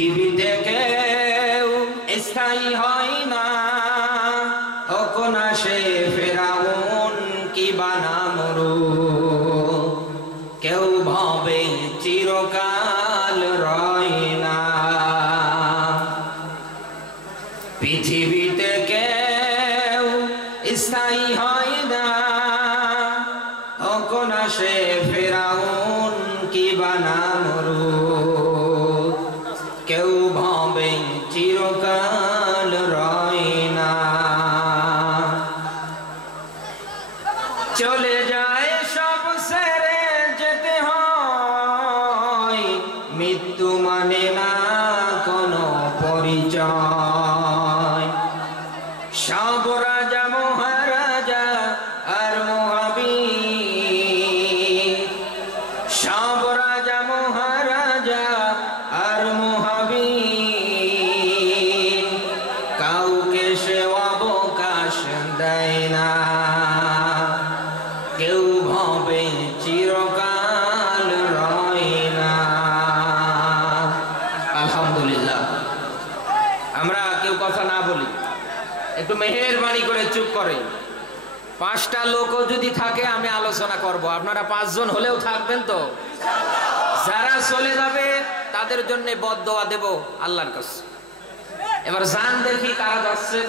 পৃথিবীতে কেউ স্থায়ী হয় না, হোক না সে ফেরাউন কি বা নমরুদ, কেউ ভাবে চিরকাল রয় না। পৃথিবীতে কেউ স্থায়ী হয় না, হোক না সে ফেরাউন কি বা নমরুদ, কেউ ভাবে চিরকাল রয় না। চলে যায় সব ছেড়ে যেতে হয়, মৃত্যু মানে না কোনো পরিচয়। সব রাজা মহারাজা আর মহাবীর, সব রাজা মহারাজা আর মহাবীর, কাউকে সে অবকাশ দেয় না, কেউ ভাবে চিরকাল রয় না। আলহামদুলিল্লাহ, আমরা কেউ কথা না বলি, একটু মেহেরবানি করে চুপ করে। 5টা লোকও যদি থাকে আমি আলোচনা করব, আপনারা 5 জন হলেও থাকবেন তো? যারা চলে যাবে তাদের জন্য বদদোয়া দেব আল্লাহর কাছে। এবার জান দেখি কারা যাচ্ছে।